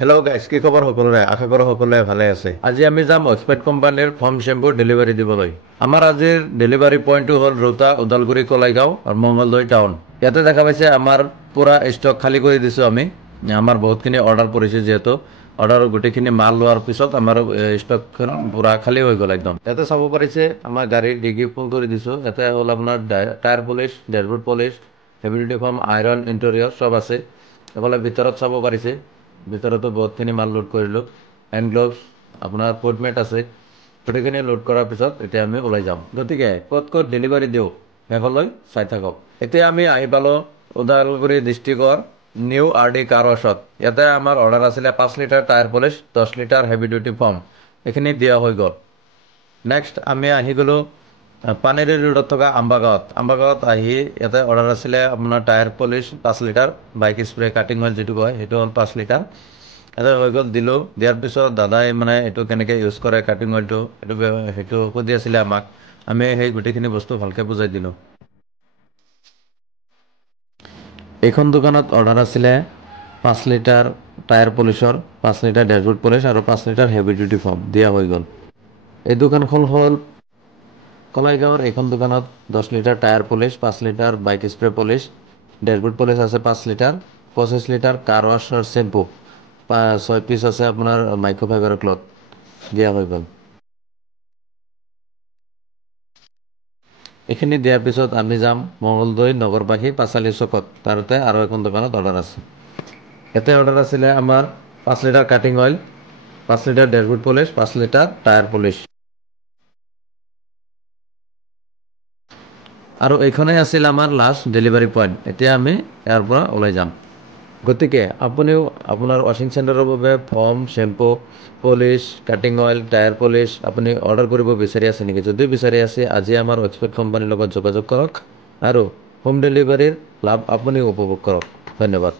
Hello' guys, কি খবৰ সকলোৰে? আশা কৰোঁ সকলোৱে ভালে আছে। আজি আমি যাম অক্সফৰ্ড কোম্পানীৰ ফৰ্ম শ্বেম্পুৰ ডেলিভাৰী দিবলৈ। আমাৰ আজিৰ ডেলিভাৰী পইণ্টটো হ'ল ৰোটা, ওদালগুৰি, কলাইগাঁও আৰু মংগলদৈ টাউন। ইয়াতে দেখা পাইছে আমাৰ পূৰা ষ্টক খালী কৰি দিছোঁ আমি। আমাৰ বহুতখিনি অৰ্ডাৰ পৰিছে যিহেতু অৰ্ডাৰৰ গোটেইখিনি মাল লোৱাৰ পিছত আমাৰ ষ্টকখন পূৰা খালী হৈ গ'ল একদম। ইয়াতে চাব পাৰিছে আমাৰ গাড়ীৰ ডিগি ফুল কৰি দিছোঁ। ইয়াতে হ'ল আপোনাৰ tyre polish, dashboard polish, heavy duty form, iron, interior চব আছে। এইফালে ভিতৰত চাব পাৰিছে, ভিতৰতো বহুতখিনি মাল লোড কৰিলোঁ। হেণ্ড গ্ল'ভছ, আপোনাৰ ফুটমেট আছে। গোটেইখিনি লোড কৰাৰ পিছত এতিয়া আমি ওলাই যাম। গতিকে ক'ত ক'ত ডেলিভাৰী দিওঁ শেষলৈ চাই থাকক। এতিয়া আমি আহি পালোঁ ওদালগুৰি ডিষ্ট্ৰিক্টৰ নিউ RD কাৰ ৱাছত। ইয়াতে আমাৰ অৰ্ডাৰ আছিলে 5 litre tyre polish, 10 litre heavy duty form. এইখিনি দিয়া হৈ গ'ল। নেক্সট আমি আহি গ'লোঁ পানেৰী ৰোডত থকা আম্বাগাঁৱত আহি ইয়াতে অৰ্ডাৰ আছিলে আপোনাৰ tyre polish 5 litre, bike spray cutting oil যিটো কয় সেইটো হ'ল 5 লিটাৰ। ইয়াতে হৈ গ'ল, দিলোঁ। দিয়াৰ পিছত দাদাই মানে এইটো কেনেকৈ ইউজ কৰে কাটিং অইলটো সেইটো সুধি আছিলে আমাক। আমি সেই গোটেইখিনি বস্তু ভালকৈ বুজাই দিলোঁ। এইখন দোকানত অৰ্ডাৰ আছিলে 5 লিটাৰ টায়াৰ পলিচৰ, 5 লিটাৰ ডেছবৰ্ড পলিচ আৰু 5 লিটাৰ হেভি ডিউটি ফৰ্ম দিয়া হৈ গ'ল। এই দোকানখন হ'ল কলাইগাঁৱৰ। এইখন দোকানত 10 litre tyre polish, 5 litre bike spray polish, dashboard polish আছে 5 লিটাৰ, 25 লিটাৰ কাৰ ৱাছৰ শ্বেম্পু, 6 পিচ আছে আপোনাৰ মাইক্ৰ'ফাইবাৰৰ ক্লথ দিয়া হৈ গ'ল। এইখিনি দিয়াৰ পিছত আমি যাম মংগলদৈ নগৰবাসী পাঁচালী চকত। তাতে আৰু এখন দোকানত অৰ্ডাৰ আছে। ইয়াতে অৰ্ডাৰ আছিলে আমাৰ 5 litre cutting oil, 5 litre dashboard polish, 5 litre tyre polish. আৰু এইখনেই আছিল আমাৰ লাষ্ট ডেলিভাৰী পইণ্ট। এতিয়া আমি ইয়াৰ পৰা ওলাই যাম। গতিকে আপুনিও আপোনাৰ ৱাশ্বিং চেণ্টাৰৰ বাবে form, shampoo, polish, cutting oil, tyre polish আপুনি অৰ্ডাৰ কৰিব বিচাৰি আছে নেকি? যদি বিচাৰি আছে, আজি আমাৰ অক্সফৰ্ড কোম্পানীৰ লগত যোগাযোগ কৰক আৰু হোম ডেলিভাৰীৰ লাভ আপুনিও উপভোগ কৰক। ধন্যবাদ।